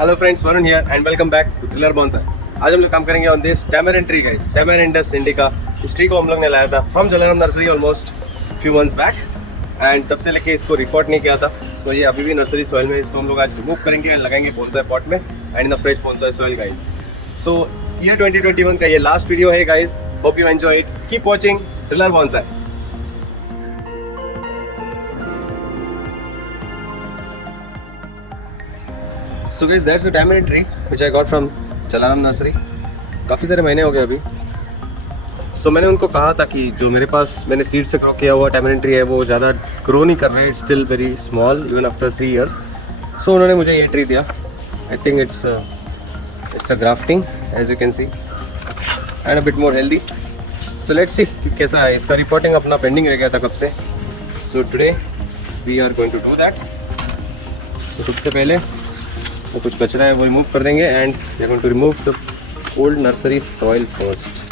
Hello friends, Varun here and welcome back to Thriller Bonsai. आज हम लोग काम करेंगे on this tamarind tree guys, tamarindus indica. इस ट्री को हम लोग ने लाया था from Jalaram nursery almost few months back and तब से लेके इसको रिपोर्ट नहीं किया था। सो ये अभी भी नर्सरी सॉइल में, इसको हम लोग आज रिमूव करेंगे एंड लगाएंगे बोनसाई पॉट में and in the fresh bonsai soil guys. So ये 2021 का ये लास्ट वीडियो है गाइस। Hope you enjoy it, keep watching Thriller Bonsai. So guys, that's a tamarind tree which I got from Jalaram नर्सरी। काफ़ी सारे महीने हो गए अभी। So मैंने उनको कहा था कि जो मेरे पास मैंने सीड से ग्रो किया हुआ tamarind ट्री है वो ज़्यादा ग्रो नहीं कर रहा है, it's still very small even after 3 years। So उन्होंने मुझे ये ट्री दिया। I think it's a grafting as you can see and a bit more healthy. So let's see कैसा है। इसका रिपोर्टिंग अपना पेंडिंग रह गया था कब से। So today we are going to do that. So सबसे पहले तो कुछ कचरा है वो रिमूव कर देंगे and we are going to remove the old nursery soil first.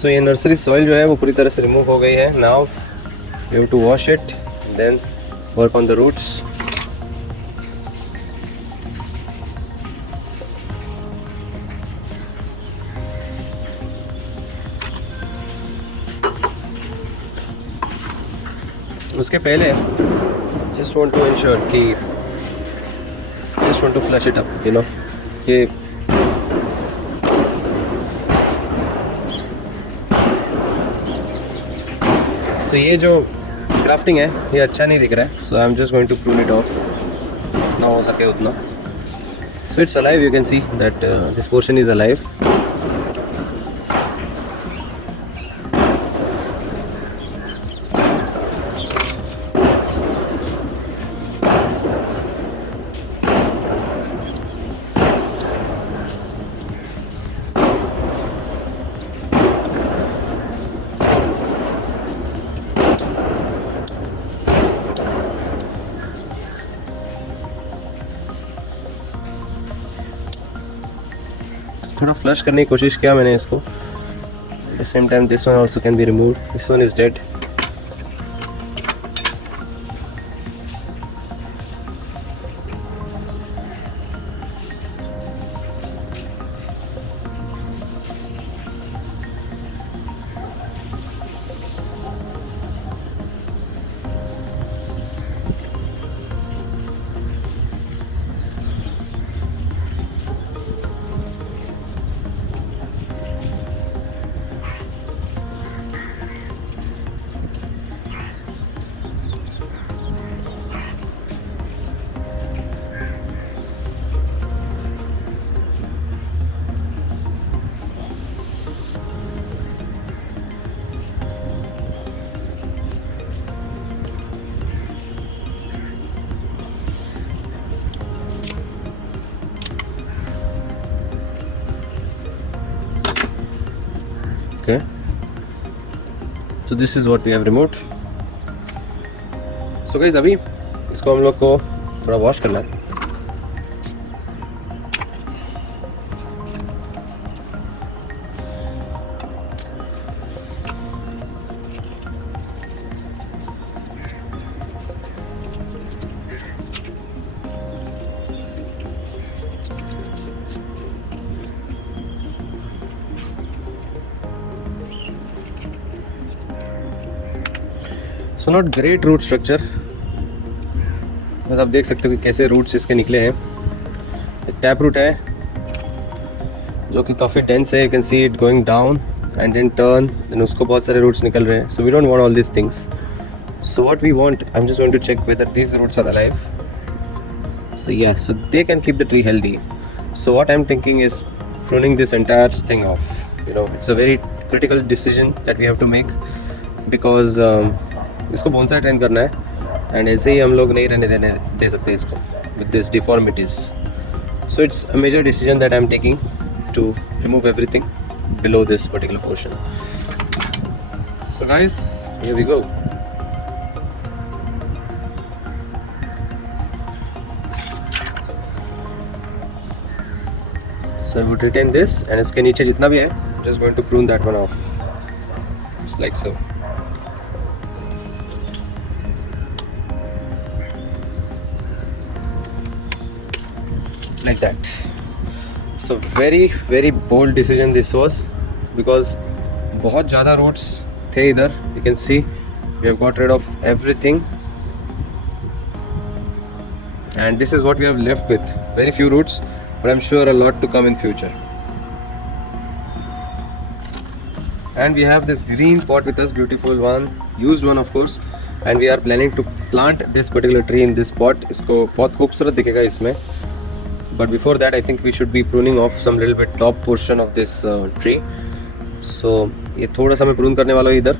So ये नर्सरी सॉइल जो है वो पूरी तरह से रिमूव हो गई है। Now you have to wash it then work on the roots. उसके पहले जस्ट वांट टू इंश्योर कि just want to flush it up, you know कि सो ये जो क्राफ्टिंग है ये अच्छा नहीं दिख रहा है। So I am just going to prune it off ना हो सके उतना। So it's alive, you can see that this portion is alive. थोड़ा फ्लश करने की कोशिश किया मैंने इसको। At the same time this one also can be removed, this one is dead. Okay. So this is what we have removed. So guys, अभी इसको हम लोग को थोड़ा वॉश करना है. So not great root structure, बस आप देख सकते हो कि कैसे रूट्स इसके निकले हैं. एक टैप रूट है जो कि काफ़ी डेंस है. You can see it going down and then turn, then उसको बहुत सारे रूट्स निकल रहे हैं. So we don't want all this things. So what we want, I am just going to check whether these roots are alive. So yeah, so they can keep the tree healthy. So what I am thinking is pruning this entire thing off. You know, it's a very critical decision that we have to make because इसको bonsai train करना है एंड ऐसे ही हम लोग नहीं रहने दे सकते इसको with this deformities. So it's a major decision that I am taking to remove everything below this particular portion. So guys, here we go. So I would retain this and इसके नीचे जितना भी है, just going to prune that one off, just like so. Like that. So very bold decision this was because बहुत ज़्यादा roots थे इधर. You can see we have got rid of everything and this is what we have left with. Very few roots, but I'm sure a lot to come in future. And we have this green pot with us, beautiful one, used one of course, and we are planning to plant this particular tree in this pot. इसको बहुत खूबसूरत दिखेगा इसमें. But before that I think we should be pruning off some little bit top portion of this tree. So ये थोड़ा सा मैं prune करने वाला हूँ इधर,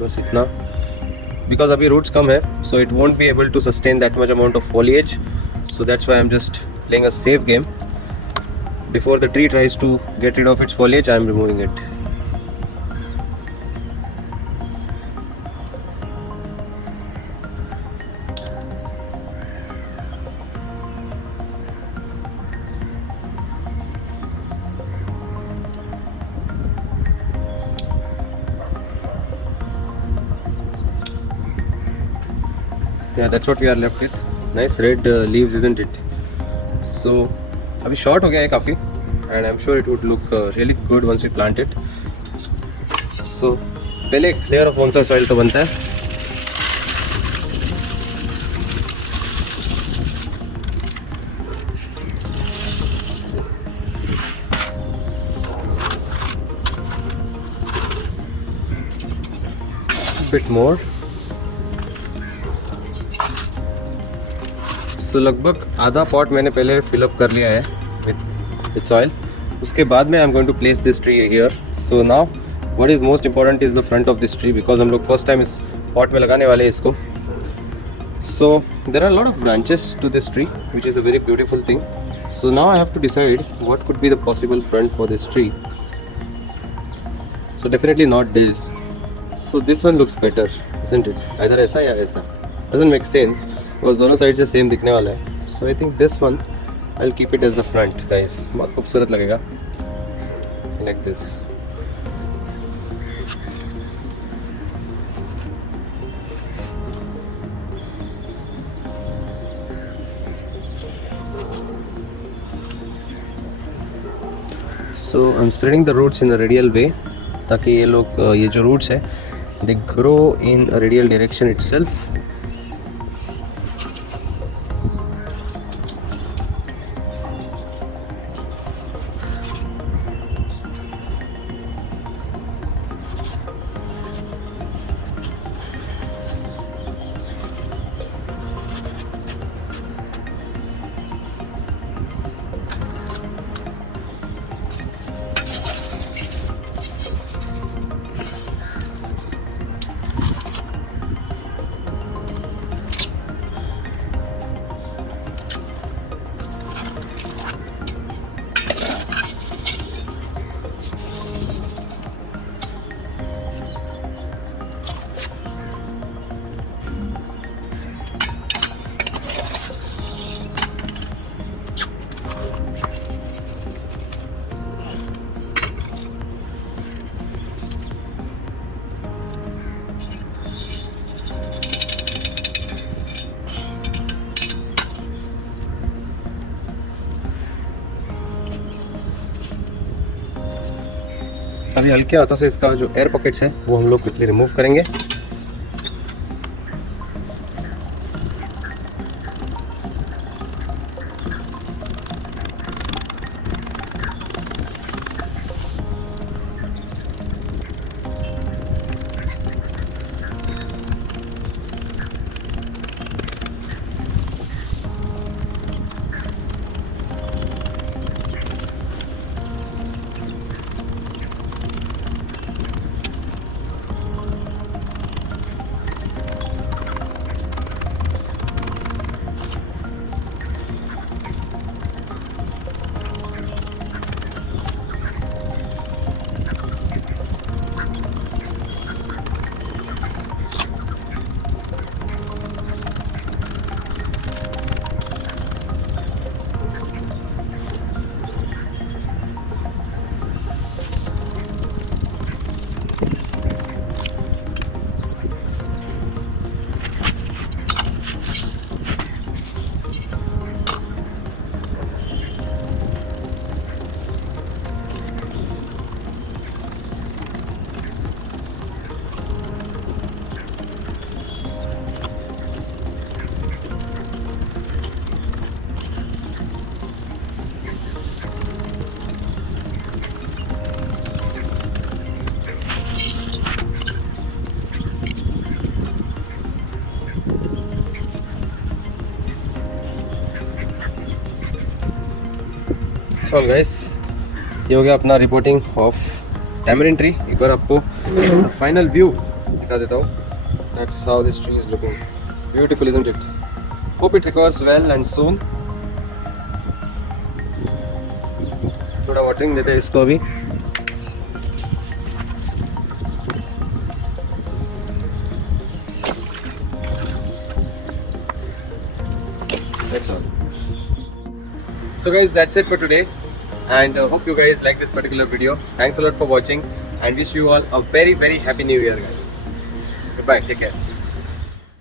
बस इतना, because अभी roots कम है, so it won't be able to sustain that much amount of foliage. So that's why I'm just playing a safe game. Before the tree tries to get rid of its foliage, I'm removing it. Yeah, that's what we are left with. Nice red leaves, isn't it? So अभी short हो गया है काफ़ी and I'm sure it would look really good once we plant it. So पहले एक layer of bonsai soil तो बनता है. Bit more. तो लगभग आधा पॉट मैंने पहले फिलअप कर लिया है विद सॉइल. उसके बाद में I am going to place this tree here. So now what is most important is the front of this tree because हम लोग फर्स्ट टाइम इस पॉट में लगाने वाले हैं इसको. So there are lot of branches to this tree which is a very beautiful thing. So now I have to decide what could be the possible front for this tree. So definitely not this. So this one looks better, isn't it? Either ऐसा या ऐसा. Doesn't make sense because दोनों side से same दिखने वाला है. So I think this one I will keep it as the front guys. बहुत खूबसूरत लगेगा like this. So I am spreading the roots in a radial way ताकि ये लोग ये जो रूट्स है they grow in a radial direction itself. अभी हल्के हाथों से इसका जो एयर पॉकेट्स है वो हम लोग क्विकली रिमूव करेंगे। सॉल गाइस, ये हो गया अपना रिपोर्टिंग ऑफ टैमरिन ट्री। एक बार आपको फाइनल व्यू दिखा देता हूँ। That's how this tree is looking beautiful, isn't it? Hope it recovers well and soon. थोड़ा वाटरिंग देते हैं इसको अभी। That's all. So guys, that's it for today, and hope you guys like this particular video. Thanks a lot for watching and wish you all a very happy new year guys. Goodbye, take care.